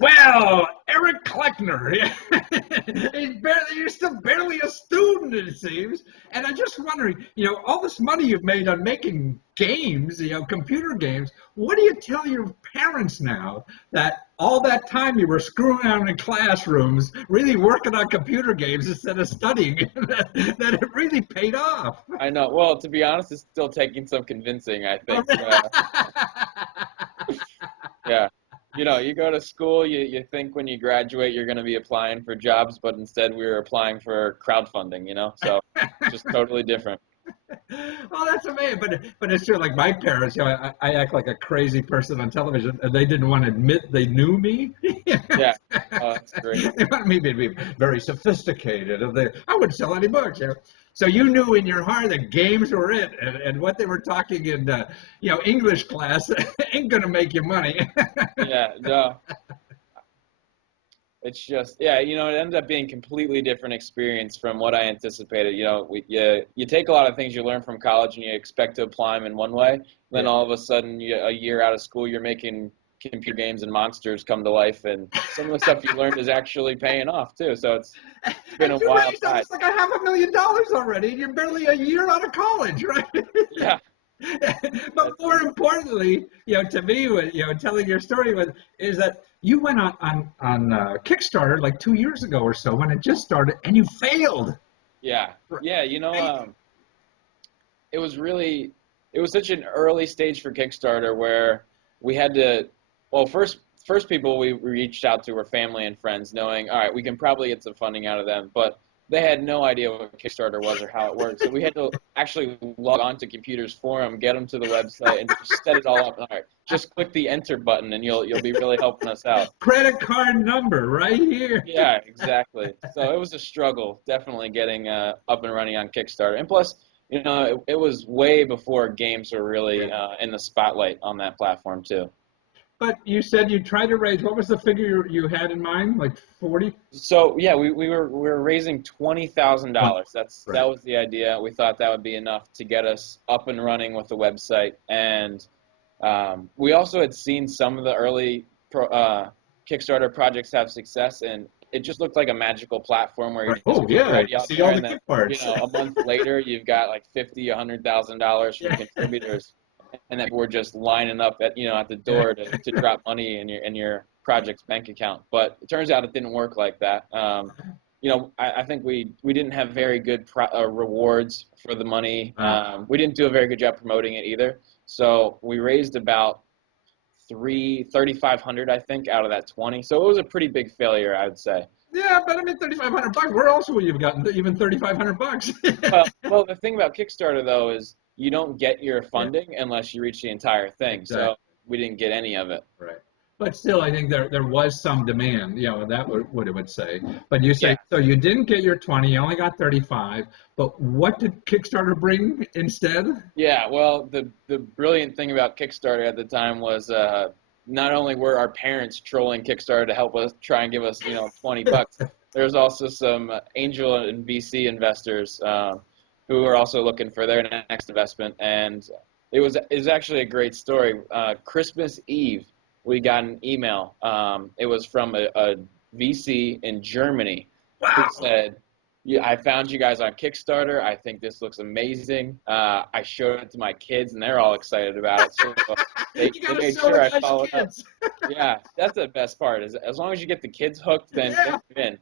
Well, Eric Kleckner, you're still barely a student, it seems. And I'm just wondering, all this money you've made on making games, computer games, what do you tell your parents now that all that time you were screwing around in classrooms, really working on computer games instead of studying, that it really paid off? I know. Well, to be honest, it's still taking some convincing, I think. Yeah. You go to school, you think when you graduate you're going to be applying for jobs, but instead we were applying for crowdfunding, so just totally different. Well, that's amazing, but it's true. Like my parents, I act like a crazy person on television, and they didn't want to admit they knew me. Yeah. Oh, that's great. They wanted me to be very sophisticated, and I wouldn't sell any books. So you knew in your heart that games were it, and what they were talking in, English class ain't gonna make you money. Yeah, no. It's just, yeah, it ended up being a completely different experience from what I anticipated. You take a lot of things you learn from college and you expect to apply them in one way. Then all of a sudden, a year out of school, you're making computer games and monsters come to life, and some of the stuff you learned is actually paying off too. So it's been a You wild raised ride. almost like $500,000 already, and you're barely a year out of college, right? Yeah. But more importantly, to me, telling your story is that you went on Kickstarter like 2 years ago or so when it just started, and you failed. Yeah, yeah. It was such an early stage for Kickstarter where we had to. Well, first people we reached out to were family and friends, knowing, all right, we can probably get some funding out of them, but they had no idea what Kickstarter was or how it worked. So we had to actually log on to Computers Forum, get them to the website, and just set it all up. All right, just click the enter button, and you'll be really helping us out. Credit card number right here. Yeah, exactly. So it was a struggle, definitely getting up and running on Kickstarter. And plus, it was way before games were really in the spotlight on that platform too. But you said you tried to raise, what was the figure you had in mind? Like 40? So yeah, we were raising $20,000. That was the idea. We thought that would be enough to get us up and running with the website, and we also had seen some of the early Kickstarter projects have success, and it just looked like a magical platform where you just see all the and then, gift cards. a month later you've got like $100,000 from contributors, and then we're just lining up at the door to drop money in your project's bank account. But it turns out it didn't work like that. I think we didn't have very good rewards for the money. We didn't do a very good job promoting it either. So we raised about $3,500, I think, out of that 20. So it was a pretty big failure, I would say. Yeah, but I mean, $3,500. Where else would you have gotten even $3,500? Well, the thing about Kickstarter though is you don't get your funding unless you reach the entire thing. Exactly. So we didn't get any of it. Right. But still, I think there was some demand, that what it would say. But you say, so you didn't get your 20, you only got 35, but what did Kickstarter bring instead? Yeah, well, the brilliant thing about Kickstarter at the time was not only were our parents trolling Kickstarter to help us try and give us, $20, there's also some angel and VC investors who are also looking for their next investment. And it was actually a great story. Christmas Eve, we got an email. It was from a VC in Germany who said, I found you guys on Kickstarter. I think this looks amazing. I showed it to my kids, and they're all excited about it. So they made sure I followed up. Yeah, that's the best part. Is as long as you get the kids hooked, then you're in.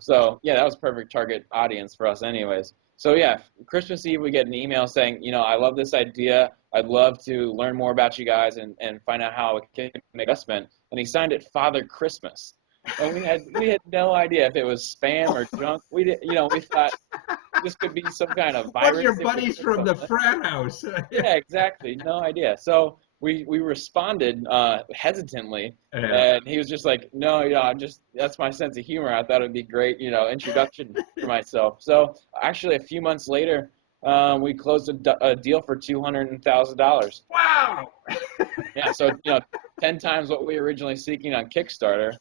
So yeah, that was perfect target audience for us, anyways. So yeah, Christmas Eve we get an email saying, I love this idea. I'd love to learn more about you guys and find out how it can make investment. And he signed it Father Christmas. And we had no idea if it was spam or junk. We did, we thought this could be some kind of virus. One of your buddies from the frat house. Yeah, exactly. No idea. So we responded hesitantly, and he was just like, no, that's my sense of humor. I thought it'd be great, introduction for myself. So actually, a few months later, we closed a deal for $200,000. Wow. Yeah, so 10 times what we were originally seeking on Kickstarter.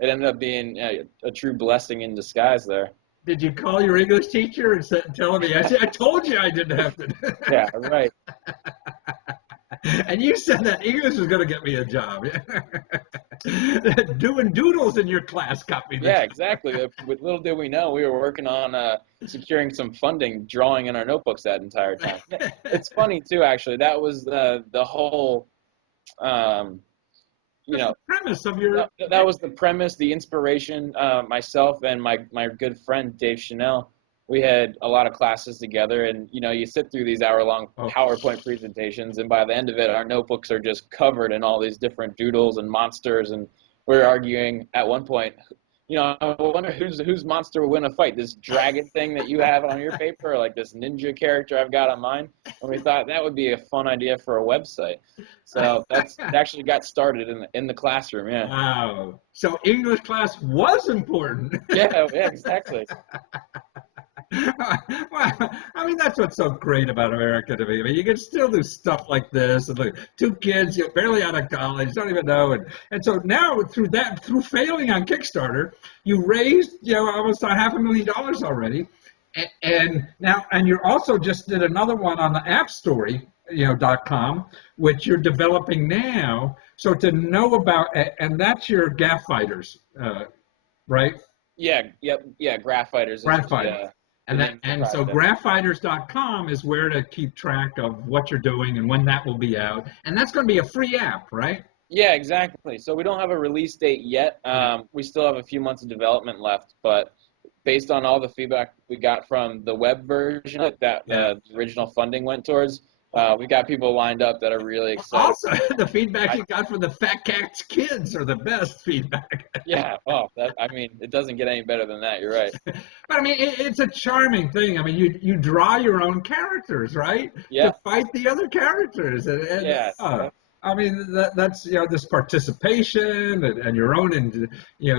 It ended up being a true blessing in disguise there. Did you call your English teacher and tell him, I told you I didn't have to? Yeah, right. And you said that English was going to get me a job. Doing doodles in your class got me Yeah, this. exactly. With little did we know, we were working on securing some funding, drawing in our notebooks that entire time. It's funny too, actually. That was the whole, um, you That's the know, premise of your. that was the premise, the inspiration. Myself and my good friend Dave Chanel, we had a lot of classes together, and you sit through these hour-long Oh, PowerPoint presentations, and by the end of it, our notebooks are just covered in all these different doodles and monsters, and we're arguing at one point. I wonder whose monster will win a fight. This dragon thing that you have on your paper, or like this ninja character I've got on mine. And we thought that would be a fun idea for a website. So it actually got started in the classroom. Yeah. wow. So English class was important. Yeah. Yeah. Exactly. Well, I mean, that's what's so great about America to me. I mean, you can still do stuff like this. And look, two kids, you're barely out of college, don't even know. And so now through failing on Kickstarter, you raised, almost $500,000 already. And you're also just did another one on the App Story, .com, which you're developing now. So to know about, and that's your Gaff Fighters, right? Yeah. Yep. Yeah. Graphiters is Graphite. the name for the And so project. graphfighters.com is where to keep track of what you're doing and when that will be out. And that's going to be a free app, right? Yeah, exactly. So we don't have a release date yet. We still have a few months of development left, but based on all the feedback we got from the web version that the original funding went towards, we got people lined up that are really excited. Also, the feedback you got from the Fat Cats kids are the best feedback. Yeah, well, it doesn't get any better than that. You're right. But I mean, it's a charming thing. I mean, you draw your own characters, right? Yeah. To fight the other characters, Yeah. I mean, that's this participation and your own and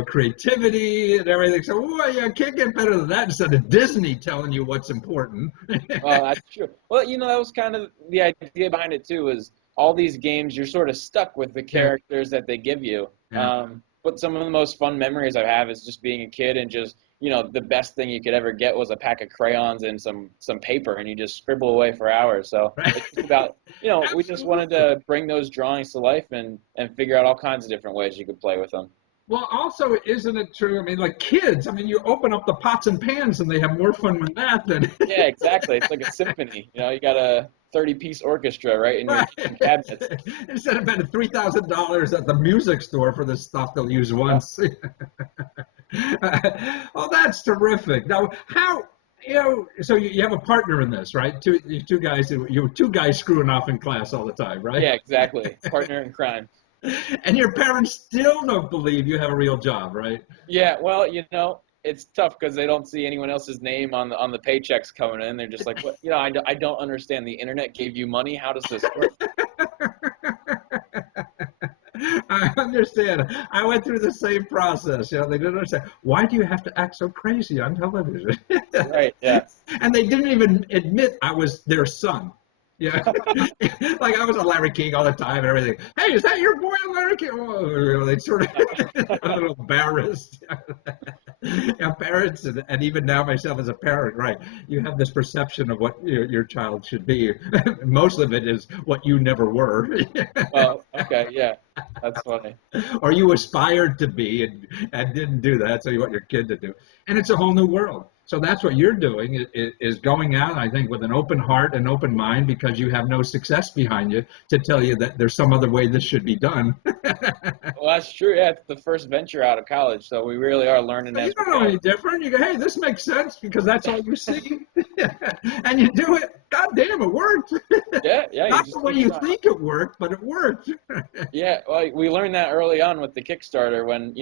creativity and everything. So, well, you can't get better than that instead of Disney telling you what's important. Well, that's true. Well, that was kind of the idea behind it too. Is all these games you're sort of stuck with the characters that they give you. Yeah. But some of the most fun memories I have is just being a kid and just the best thing you could ever get was a pack of crayons and some paper, and you just scribble away for hours. So it's just about we just wanted to bring those drawings to life and figure out all kinds of different ways you could play with them. Well, also, isn't it true? I mean, like kids, I mean, you open up the pots and pans and they have more fun with that than. Yeah, exactly. It's like a symphony. You got a 30-piece orchestra right in your kitchen cabinets. Instead of spending $3,000 at the music store for this stuff they'll use once. Well, that's terrific. Now, how, so you have a partner in this, right? Two guys, you were two guys screwing off in class all the time, right? Yeah, exactly. Partner in crime. And your parents still don't believe you have a real job, right? Yeah, well, it's tough because they don't see anyone else's name on the paychecks coming in. They're just like, what? I don't understand. The internet gave you money. How does this work? I understand. I went through the same process. They didn't understand. Why do you have to act so crazy on television? Right. Yeah. And they didn't even admit I was their son. Yeah, like I was on Larry King all the time and everything. Hey, is that your boy on Larry King? Oh, they sort of a little embarrassed. Parents and even now myself as a parent, right? You have this perception of what your child should be. Most of it is what you never were. Well, okay, yeah, that's funny. Or you aspired to be and didn't do that, so you want your kid to do. And it's a whole new world. So that's what you're doing is going out, I think, with an open heart and open mind because you have no success behind you to tell you that there's some other way this should be done. Well, that's true. Yeah, it's the first venture out of college, so we really are learning. You don't know any different. You go, hey, this makes sense because that's all you see. And you do it. God damn, it worked. Yeah. Not the way you think it worked, but it worked. Yeah, well, we learned that early on with the Kickstarter when,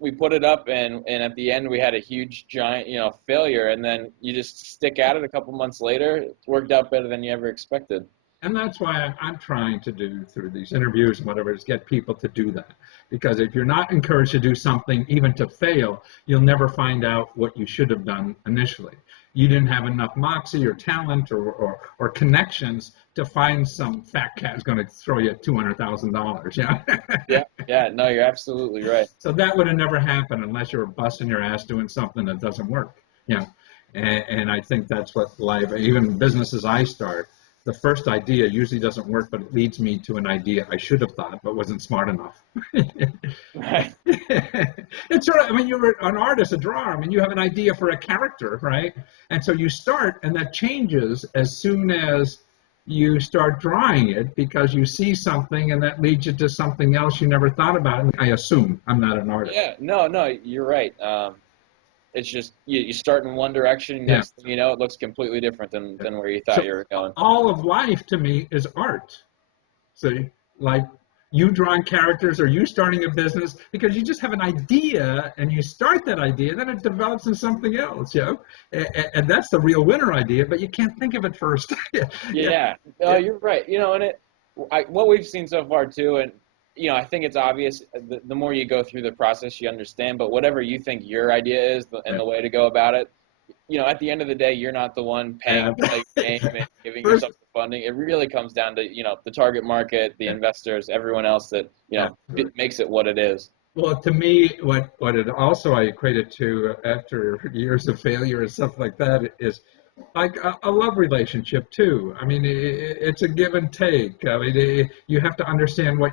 we put it up and at the end we had a huge giant failure, and then you just stick at it a couple months later, it worked out better than you ever expected. And that's why I'm trying to do through these interviews and whatever is get people to do that, because if you're not encouraged to do something even to fail, you'll never find out what you should have done initially. You didn't have enough moxie or talent or connections to find some fat cat who's going to throw you $200,000. Yeah. No, you're absolutely right. So that would have never happened unless you were busting your ass doing something that doesn't work. And I think that's what life, even businesses I start, the first idea usually doesn't work, but it leads me to an idea I should have thought but wasn't smart enough. Right. It's sort of, I mean, you're an artist, a drawer. I mean, you have an idea for a character, right? And so you start, and that changes as soon as you start drawing it because you see something and that leads you to something else you never thought about. And I assume I'm not an artist. Yeah, no, you're right. It's just you start in one direction, Yeah. next thing you know, it looks completely different than where you So thought you were going. all of life to me is art. See, like you drawing characters or you starting a business because you just have an idea and you start that idea, then it develops into something else, and that's the real winner idea, but you can't think of it first. Yeah, Yeah, no, yeah, you're right. What we've seen so far too, and I think it's obvious. The more you go through the process, you understand. But whatever you think your idea is and the way to go about it, at the end of the day, you're not the one paying yeah. to play your game and giving First, yourself the funding. It really comes down to the target market, the yeah, investors, everyone else that absolutely. makes it what it is. Well, to me, what it also I equate it to after years of failure and stuff like that is like a love relationship too. I mean, it's a give and take. I mean, you have to understand what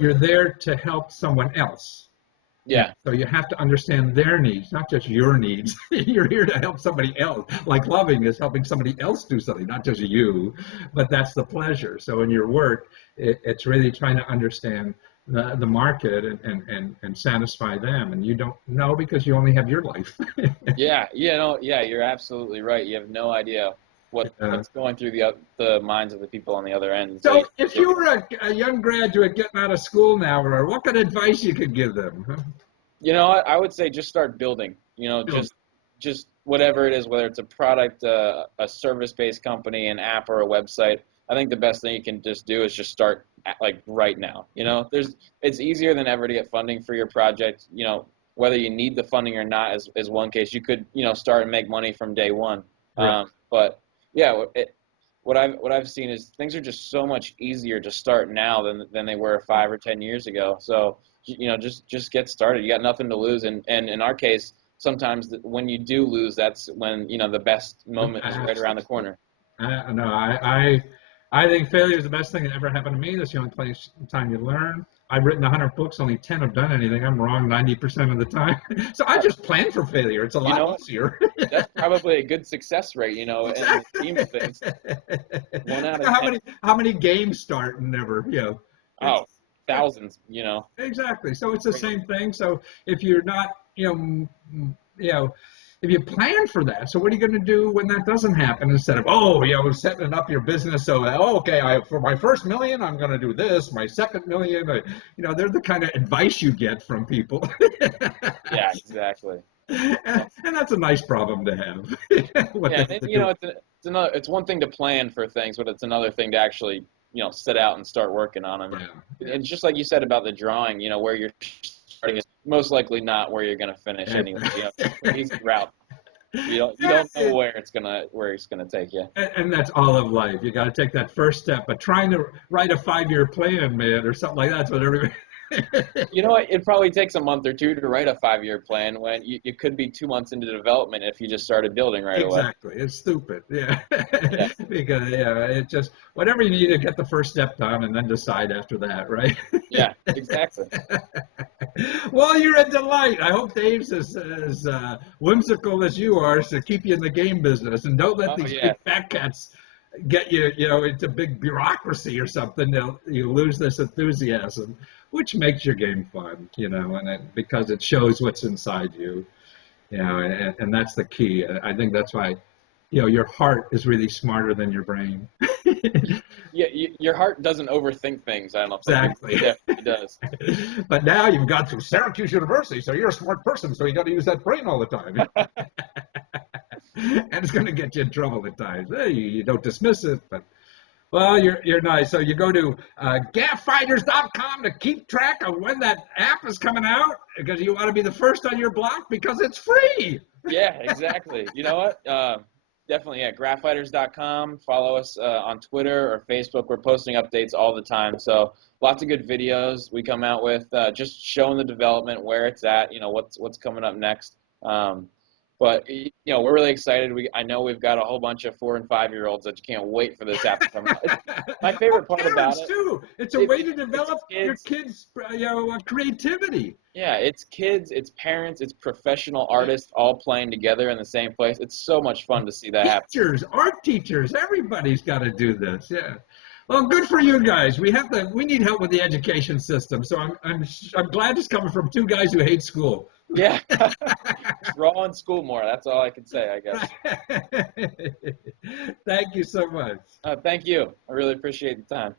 you're there to help someone else. Yeah. Yeah, So you have to understand their needs, not just your needs. You're here to help somebody else. Like loving is helping somebody else do something, not just you. But that's the pleasure. So in your work, it's really trying to understand the market and satisfy them. And you don't know because you only have your life. yeah, you're absolutely right. You have no idea Uh, what's going through the minds of the people on the other end until so if you were a young graduate getting out of school now, or what kind of advice you could give them? I would say just start building. Just whatever it is, whether it's a product, a service-based company, an app, or a website. I think the best thing you can just do is just start like right now. It's easier than ever to get funding for your project. Whether you need the funding or not is one case. You could start and make money from day one. Right. But yeah, what I've seen is things are just so much easier to start now than they were 5 or 10 years ago. So just get started. You got nothing to lose, and in our case, sometimes when you do lose, that's when the best moment is right around the corner. No, I think failure is the best thing that ever happened to me. That's the only time you learn. I've written 100 books, only 10 have done anything. I'm wrong 90% of the time. So I just plan for failure. It's a You lot know, easier. that's probably a good success rate, in the scheme of things. 1 out of How 10. many games start and never, it's Oh, thousands, exactly. So it's the same thing. So if you're not, if you plan for that, so what are you going to do when that doesn't happen? Instead of setting up your business so okay, for my first million, I'm going to do this. My second million, they're the kind of advice you get from people. Yeah, exactly. And that's a nice problem to have. What Yeah, they and have then, to do. it's one thing to plan for things, but it's another thing to actually, set out and start working on them. Yeah. And just like you said about the drawing, where you're starting is most likely not where you're going to finish Yeah. anyway. It's an easy route. You Yeah, don't know where it's gonna take you. and that's all of life. You got to take that first step. But trying to write a 5-year plan, man, or something like that's what everybody. You know what? It probably takes a month or two to write a 5-year plan when you could be 2 months into development if you just started building right away. Exactly. It's stupid. Yeah. Yeah, Because it just whatever you need to get the first step done and then decide after that, right? yeah, exactly. Well, you're a delight. I hope Dave's as whimsical as you are to keep you in the game business, and don't let Oh these yeah, big fat cats get you, into big bureaucracy or something. You lose this enthusiasm, which makes your game fun, because it shows what's inside you, and that's the key. I think that's why, your heart is really smarter than your brain. yeah. Your heart doesn't overthink things. I don't think Exactly. it definitely does. But now you've got through Syracuse University, so you're a smart person, so you got to use that brain all the time. And it's going to get you in trouble at times. You don't dismiss it, but well, you're nice. So you go to gaffighters.com to keep track of when that app is coming out because you want to be the first on your block because it's free. Yeah, exactly. You know what? Definitely, yeah. Graphfighters.com. Follow us on Twitter or Facebook. We're posting updates all the time. So lots of good videos we come out with, just showing the development, where it's at, what's coming up next. But we're really excited. I know we've got a whole bunch of 4 and 5-year-olds that can't wait for this app to come out. My Well, favorite part about parents it, too. It's a way to it's develop your kids. kids' creativity. Yeah, it's kids, it's parents, it's professional artists all playing together in the same place. It's so much fun to see that happen. Teachers, art teachers, everybody's got to do this. Yeah. Well, good for you guys. We need help with the education system. So I'm glad it's coming from two guys who hate school. Yeah, just roll in school more. That's all I can say, I guess. Thank you so much. Thank you. I really appreciate the time.